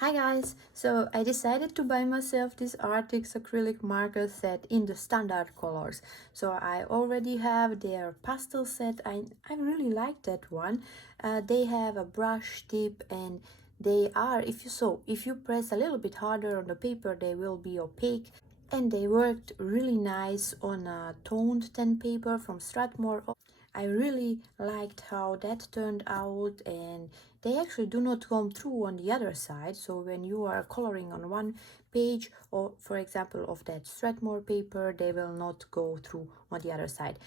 Hi guys! So I decided to buy myself this Arrtx acrylic marker set in the standard colors. So I already have their pastel set. I really like that one. They have a brush tip and they are, if you press a little bit harder on the paper, they will be opaque. And they worked really nice on a toned tan paper from Strathmore. I really liked how that turned out, and they actually do not come through on the other side. So when you are coloring on one page, or for example of that Strathmore paper, they will not go through on the other side.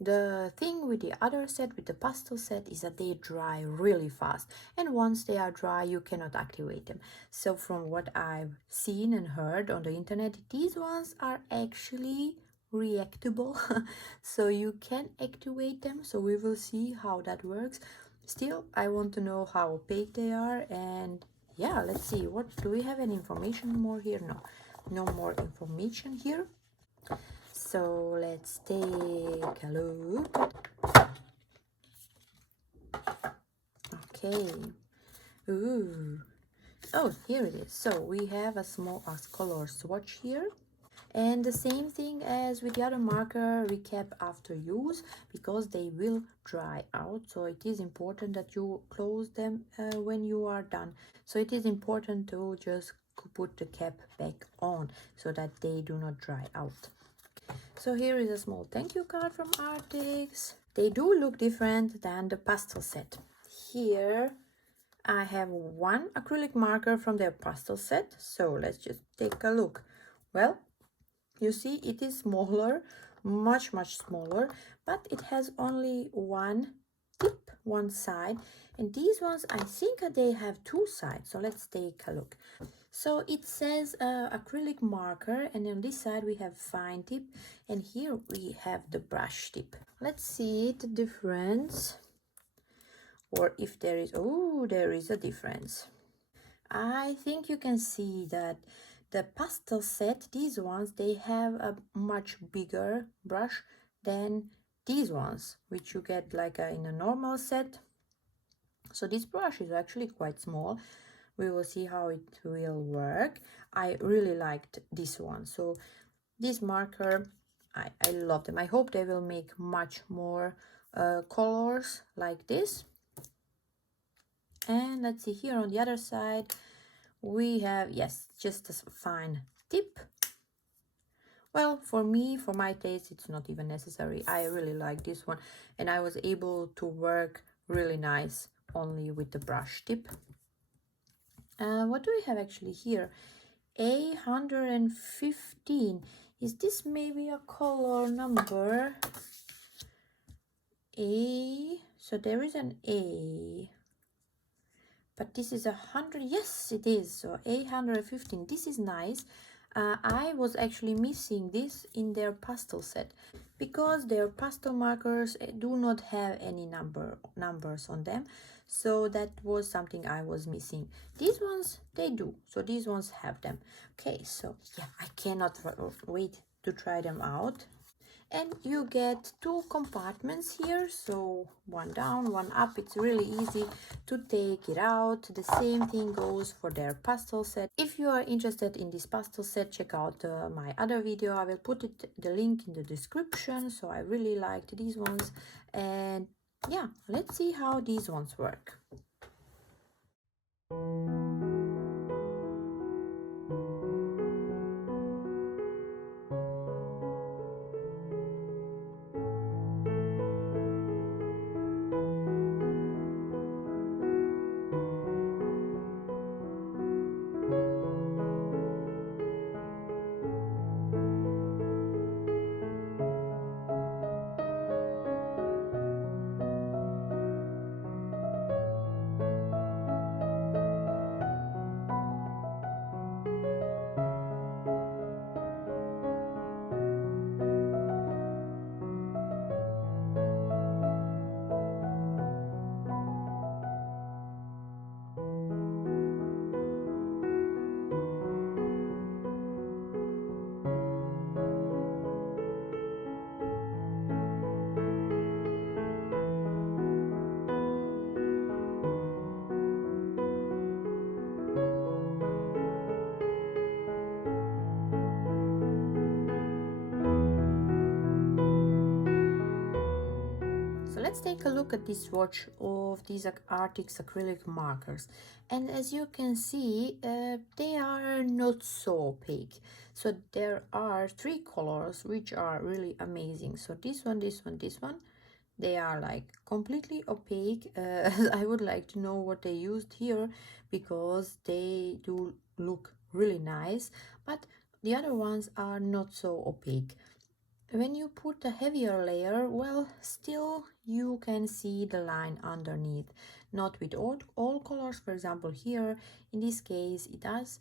The thing with the other set, with the pastel set, is that they dry really fast, and once they are dry you cannot activate them. So from what I've seen and heard on the internet, these ones are actually reactable so you can activate them. So we will see how that works. Still, I want to know how opaque they are, and yeah, let's see. What do we have? Any information more here? No more information here. So let's take a look. Okay. Ooh. Oh, here it is. So we have a small color swatch here. And the same thing as with the other marker, recap after use, because they will dry out. So it is important that you close them when you are done. So it is important to just put the cap back on so that they do not dry out. So here is a small thank you card from Arrtx. They do look different than the pastel set. Here I have one acrylic marker from their pastel set. So let's just take a look. Well, you see it is smaller, much smaller, but it has only one tip, one side, and these ones I think they have two sides. So let's take a look. So it says acrylic marker, and on this side we have fine tip, and here we have the brush tip. Let's see the difference, or if there is, oh, there is a difference. I think you can see that the pastel set, these ones, they have a much bigger brush than these ones, which you get like in a normal set. So this brush is actually quite small. We will see how it will work. I really liked this one. So this marker, I love them. I hope they will make much more colors like this. And let's see here on the other side, we have, yes, just a fine tip. Well, for me, for my taste, it's not even necessary. I really like this one, and I was able to work really nice only with the brush tip. What do we have actually here? A115. Is this maybe a color number? A, so there is an A, but this is 100. Yes, it is. So A115. This is nice. I was actually missing this in their pastel set because their pastel markers do not have any numbers on them. So that was something I was missing. These ones, they do. So these ones have them. Okay, so yeah, I cannot wait to try them out. And you get two compartments here, so one down, one up. It's really easy to take it out. The same thing goes for their pastel set. If you are interested in this pastel set, check out my other video. I will put the link in the description. So I really liked these ones, and yeah, let's see how these ones work. let's take a look at this swatch of these Arrtx acrylic markers. And as you can see, they are not so opaque. So there are three colors which are really amazing. So this one, this one, this one, they are like completely opaque. I would like to know what they used here, because they do look really nice, but the other ones are not so opaque. When you put a heavier layer, well, still you can see the line underneath. Not with all colors. For example, here in this case it does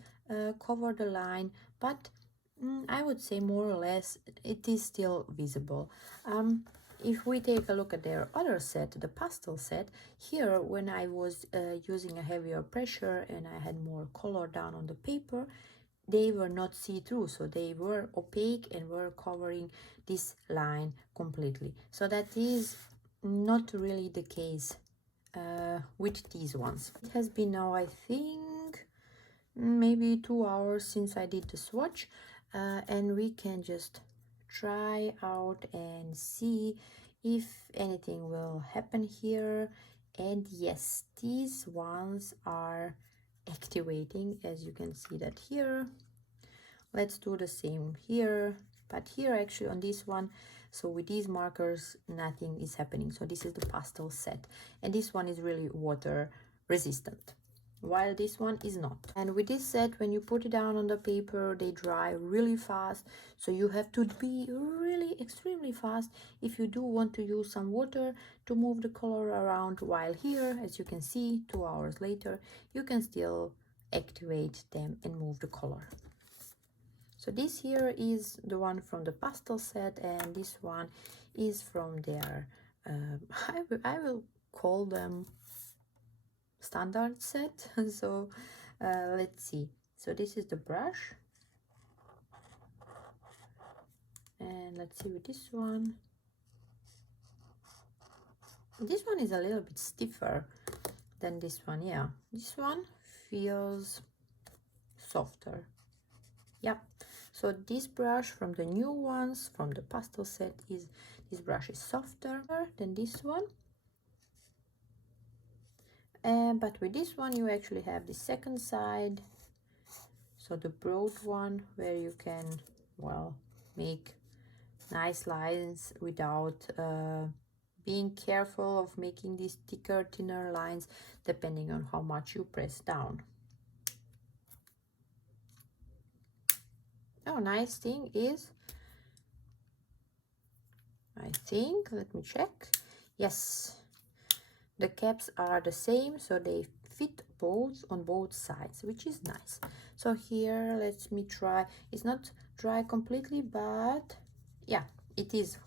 cover the line, but I would say more or less it is still visible. If we take a look at their other set, the pastel set, here when I was using a heavier pressure and I had more color down on the paper, they were not see-through, so they were opaque and were covering this line completely. So that is not really the case with these ones. It has been now, I think, maybe 2 hours since I did the swatch, and we can just try out and see if anything will happen here. And yes, these ones are activating, as you can see that here. Let's do the same here, but here actually on this one, so with these markers nothing is happening. So this is the pastel set, and this one is really water resistant, while this one is not. And with this set, when you put it down on the paper, they dry really fast, so you have to be really extremely fast if you do want to use some water to move the color around. While here, as you can see, 2 hours later, you can still activate them and move the color. So this here is the one from the pastel set, and this one is from their I will call them standard set. So let's see. So this is the brush, and let's see with this one. This one is a little bit stiffer than this one. Yeah, this one feels softer. Yep. So this brush from the new ones from the pastel set is, this brush is softer than this one. But with this one you actually have the second side, so the broad one, where you can, well, make nice lines without being careful of making these thicker, thinner lines depending on how much you press down. Oh, nice thing is, I think, let me check. Yes, the caps are the same, so they fit both on both sides, which is nice. So here, let me try. It's not dry completely, but yeah, it is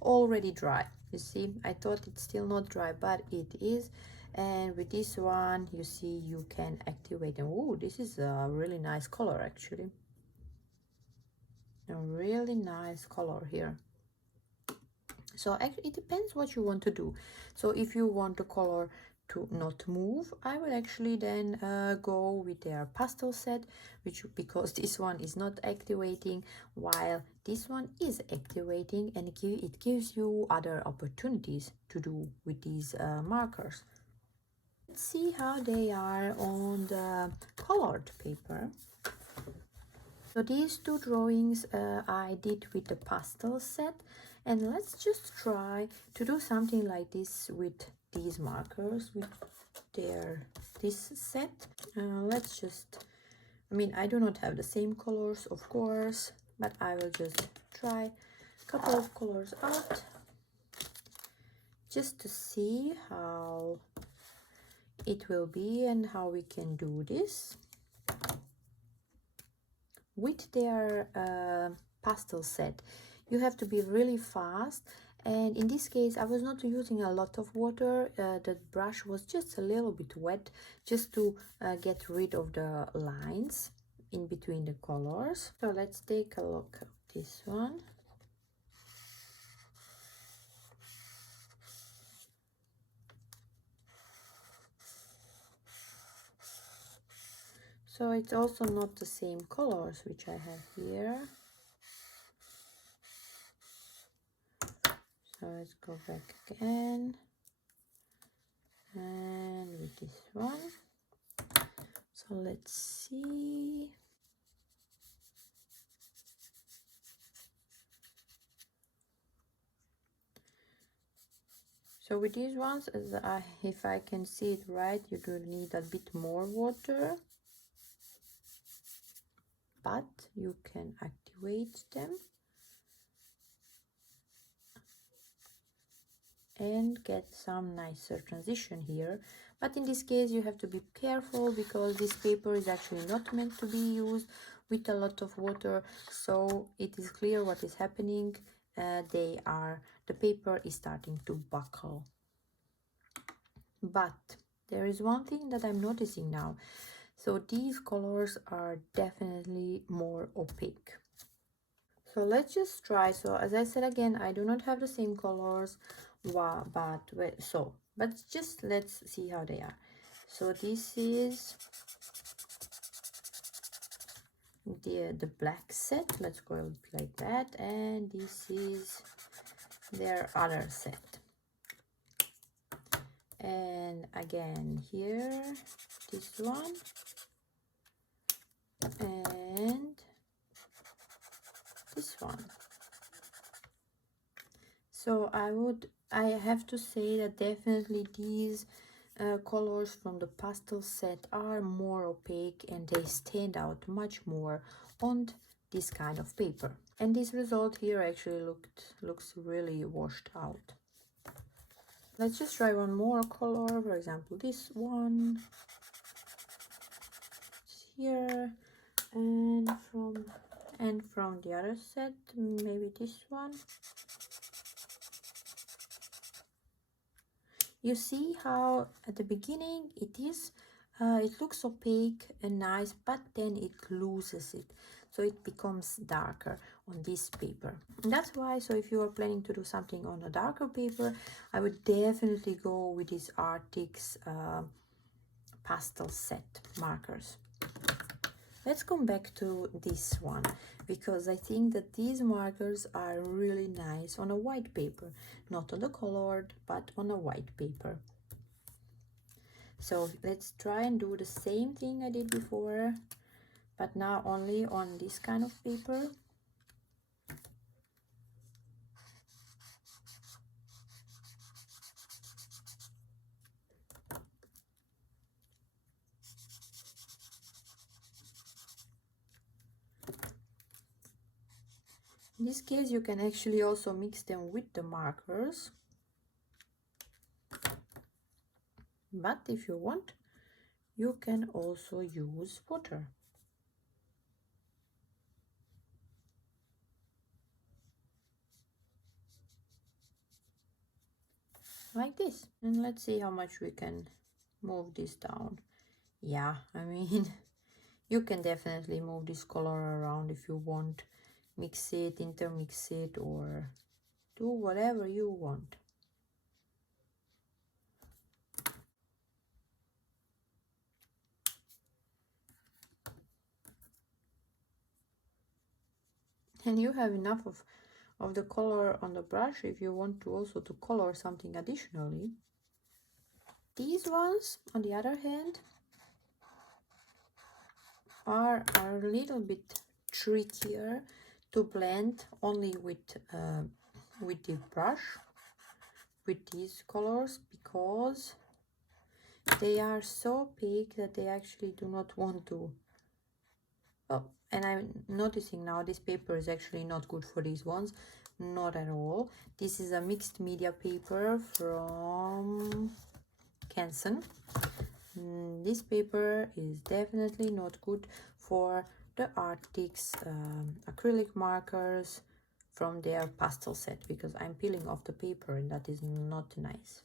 already dry. You see, I thought it's still not dry, but it is. And with this one, you see, you can activate them. Oh, this is a really nice color, actually. A really nice color here. So actually it depends what you want to do. So if you want the color to not move, I will actually then go with their pastel set, which, because this one is not activating while this one is activating, and it gives you other opportunities to do with these markers. Let's see how they are on the colored paper. So these two drawings I did with the pastel set, and let's just try to do something like this with these markers, with this set. Let's just, I mean, I do not have the same colors, of course, but I will just try a couple of colors out just to see how it will be and how we can do this. With their pastel set, you have to be really fast, and in this case I was not using a lot of water. The brush was just a little bit wet, just to get rid of the lines in between the colors. So let's take a look at this one. So it's also not the same colors which I have here. So So let's go back again, and with this one. So let's see. So with these ones, if I can see it right, you do need a bit more water, but you can activate them and get some nicer transition here. But in this case you have to be careful, because this paper is actually not meant to be used with a lot of water, so it is clear what is happening. The paper is starting to buckle. But there is one thing that I'm noticing now. So these colors are definitely more opaque. So let's just try. So as I said again, I do not have the same colors, but just let's see how they are. So this is the black set, let's go like that, and this is their other set. And again here, this one, and this one. So I have to say that definitely these colors from the pastel set are more opaque, and they stand out much more on this kind of paper. And this result here actually looks really washed out. Let's just try one more color, for example this one here, and from the other set, maybe this one. You see how at the beginning it looks opaque and nice, but then it loses it, so it becomes darker on this paper. And that's why, so if you are planning to do something on a darker paper, I would definitely go with these Arrtx pastel set markers. Let's come back to this one, because I think that these markers are really nice on a white paper, not on the colored, but on a white paper. So let's try and do the same thing I did before, but now only on this kind of paper. In this case, you can actually also mix them with the markers. But if you want, you can also use water. Like this. And let's see how much we can move this down. Yeah, I mean, you can definitely move this color around if you want. Mix it, intermix it, or do whatever you want. And you have enough of the color on the brush if you want to also to color something additionally. These ones, on the other hand, are a little bit trickier to blend only with the brush, with these colors, because they are so opaque that they actually do not want to. Oh, and I'm noticing now this paper is actually not good for these ones, not at all. This is a mixed media paper from Canson. This paper is definitely not good for the Arrtx acrylic markers from their pastel set, because I'm peeling off the paper and that is not nice.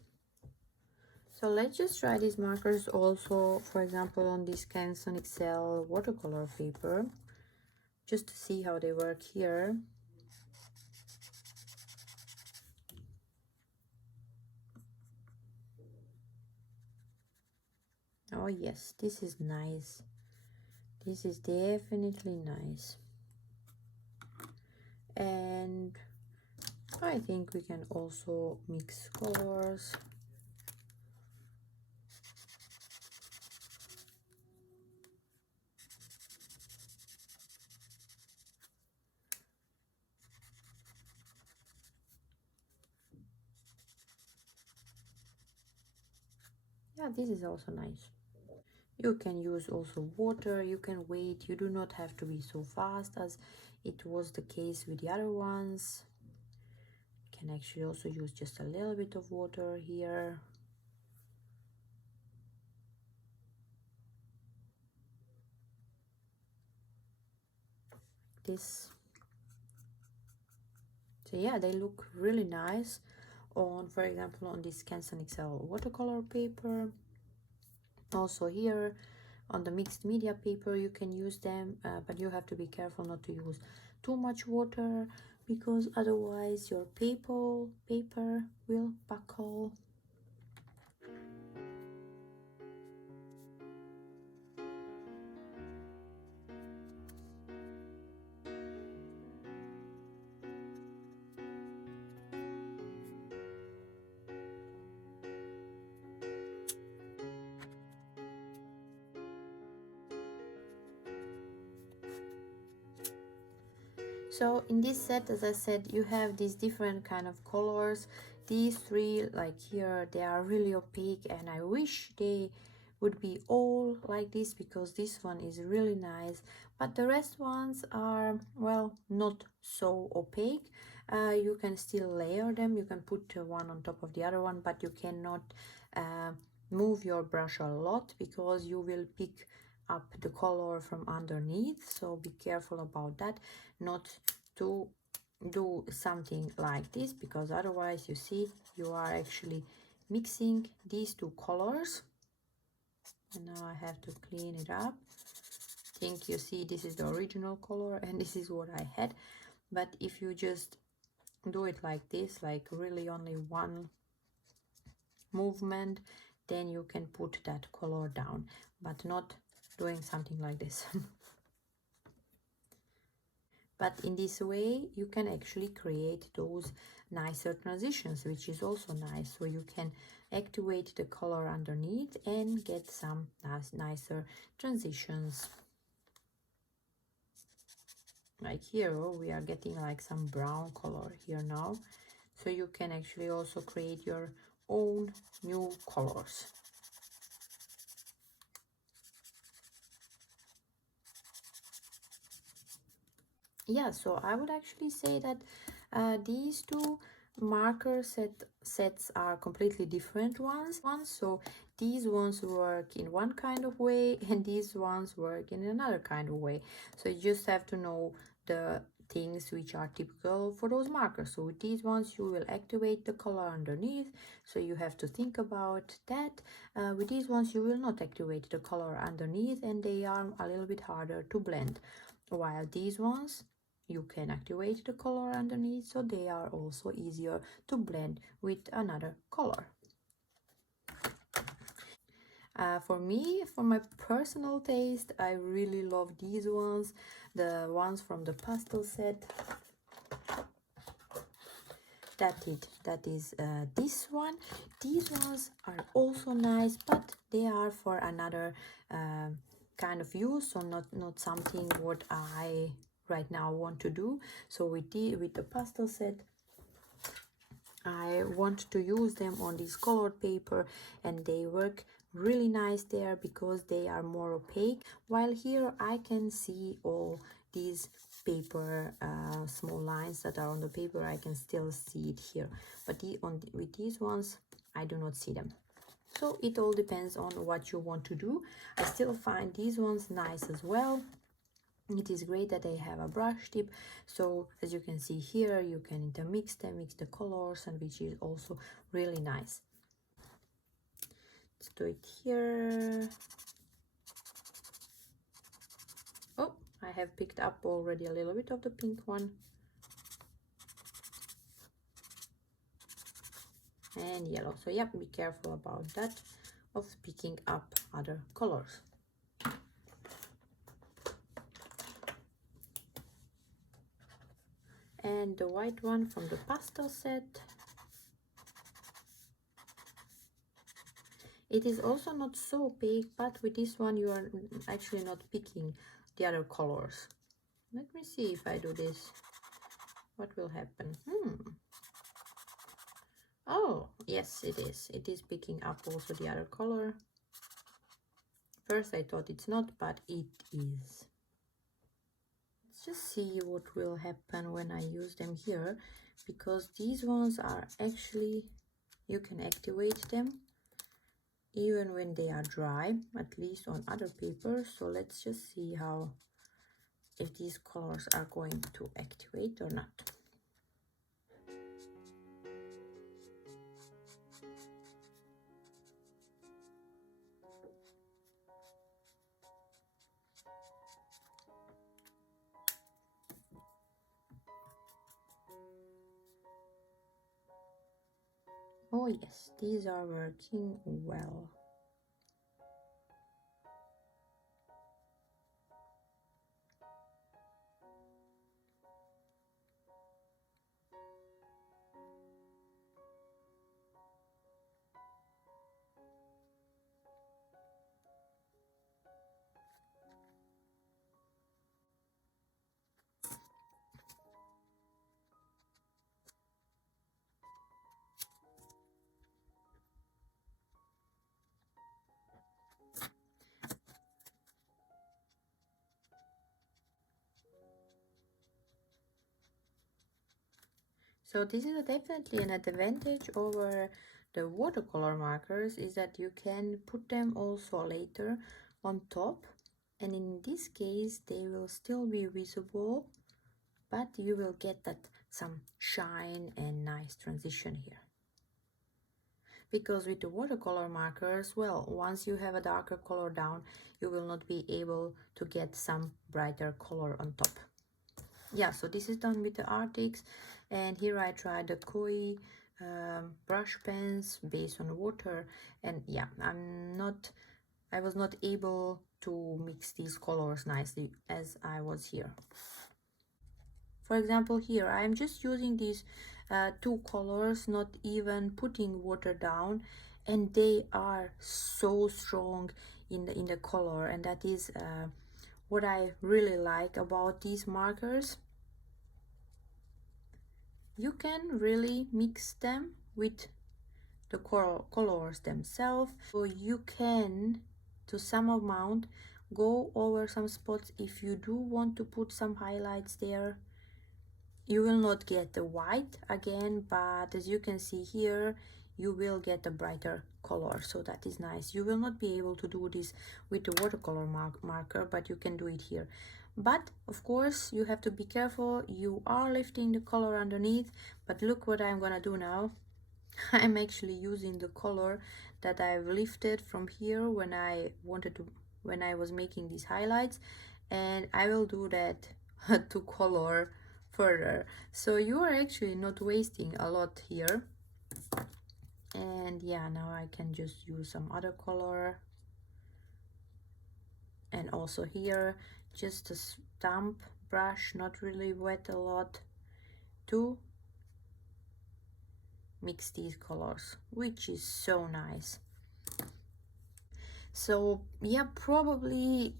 So let's just try these markers also, for example, on this Canson XL watercolor paper, just to see how they work here. Oh yes, this is nice. This is definitely nice. And I think we can also mix colors. Yeah, this is also nice. You can use also water, you can wait, you do not have to be so fast as it was the case with the other ones. You can actually also use just a little bit of water here. This. So yeah, they look really nice on, for example, on this Canson XL watercolor paper. Also here on the mixed media paper you can use them, but you have to be careful not to use too much water, because otherwise your paper will buckle. So in this set, as I said, you have these different kind of colors. These three, like here, they are really opaque, and I wish they would be all like this, because this one is really nice, but the rest ones are, well, not so opaque. You can still layer them, you can put one on top of the other one, but you cannot move your brush a lot, because you will pick up the color from underneath. So be careful about that, not to do something like this, because otherwise, you see, you are actually mixing these two colors. And now I have to clean it up. I think you see this is the original color and this is what I had. But if you just do it like this, like really only one movement, then you can put that color down, but not doing something like this. But in this way you can actually create those nicer transitions, which is also nice. So you can activate the color underneath and get some nicer transitions. Like here, we are getting like some brown color here now. So you can actually also create your own new colors. Yeah, so I would actually say that these two marker sets are completely different ones. So these ones work in one kind of way and these ones work in another kind of way. So you just have to know the things which are typical for those markers. So with these ones you will activate the color underneath, so you have to think about that. With these ones you will not activate the color underneath, and they are a little bit harder to blend, while these ones you can activate the color underneath, so they are also easier to blend with another color. For me, for my personal taste, I really love these ones, the ones from the pastel set. That is this one. These ones are also nice, but they are for another kind of use, so not something what I right now want to do. So with the pastel set, I want to use them on this colored paper, and they work really nice there because they are more opaque, while here I can see all these paper small lines that are on the paper. I can still see it here, but with these ones I do not see them. So it all depends on what you want to do. I still find these ones nice as well. It is great that they have a brush tip, so as you can see here, you can intermix them, mix the colors, and which is also really nice. Let's do it here. Oh, I have picked up already a little bit of the pink one. And yellow. So yeah, be careful about that, of picking up other colors. and the white one from the pastel set. It is also not so big, but with this one you are actually not picking the other colors. Let me see if I do this. What will happen? Oh, yes, it is. It is picking up also the other color. First I thought it's not, but it is. Let's just see what will happen when I use them here, because these ones are actually, you can activate them even when they are dry, at least on other papers. So let's just see how, if these colors are going to activate or not. Oh yes, these are working well. So this is definitely an advantage over the watercolor markers, is that you can put them also later on top, and in this case they will still be visible, but you will get that some shine and nice transition here. Because with the watercolor markers, well, once you have a darker color down, you will not be able to get some brighter color on top. Yeah, so this is done with the Arrtx, and here I tried the koi brush pens based on water, and yeah, I was not able to mix these colors nicely as I was here. For example, here I'm just using these two colors, not even putting water down, and they are so strong in the color, and that is what I really like about these markers. You can really mix them with the colors themselves, so you can to some amount go over some spots. If you do want to put some highlights there, you will not get the white again, but as you can see here, you will get a brighter color, so that is nice. You will not be able to do this with the watercolor marker, but you can do it here. But of course you have to be careful. You are lifting the color underneath, but look what I'm gonna do now. I'm actually using the color that I've lifted from here when I was making these highlights, and I will do that to color further. So you are actually not wasting a lot here. And yeah, now I can just use some other color, and also here just a stamp brush, not really wet a lot, to mix these colors, which is so nice. So yeah, probably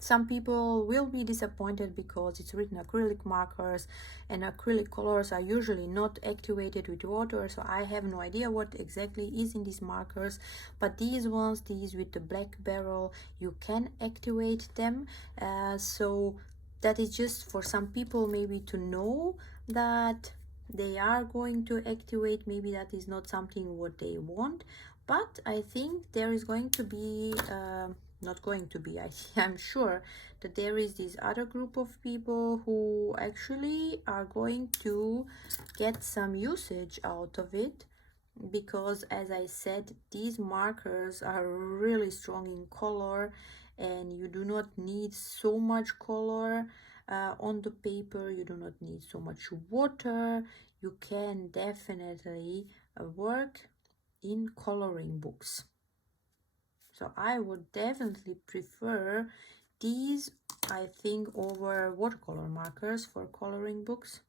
some people will be disappointed because it's written acrylic markers, and acrylic colors are usually not activated with water, so I have no idea what exactly is in these markers. But these ones, these with the black barrel, you can activate them, so that is just for some people maybe to know that they are going to activate. Maybe that is not something what they want, but I think there is going to be not going to be, I'm sure that there is this other group of people who actually are going to get some usage out of it, because as I said, these markers are really strong in color, and you do not need so much color on the paper. You do not need so much water. You can definitely work in coloring books. So I would definitely prefer these I think, over watercolor markers for coloring books.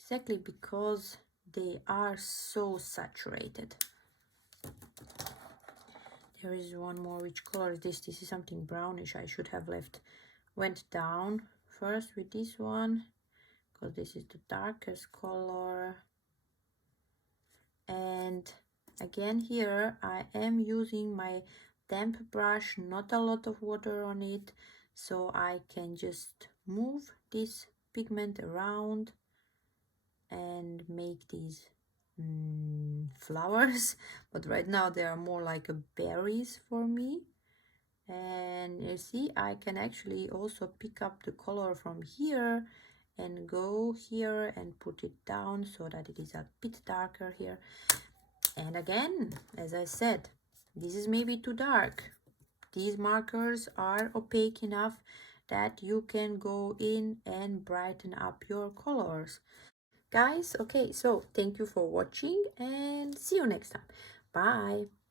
Exactly because they are so saturated. There is one more. Which color is this? This is something brownish. I should have went down first with this one, because this is the darkest color. And again, here I am using my damp brush, not a lot of water on it, so I can just move this pigment around and make these flowers. But right now they are more like berries for me. And you see, I can actually also pick up the color from here and go here and put it down so that it is a bit darker here. And again, as I said, this is maybe too dark. These markers are opaque enough that you can go in and brighten up your colors. Guys, okay, so thank you for watching and see you next time. Bye.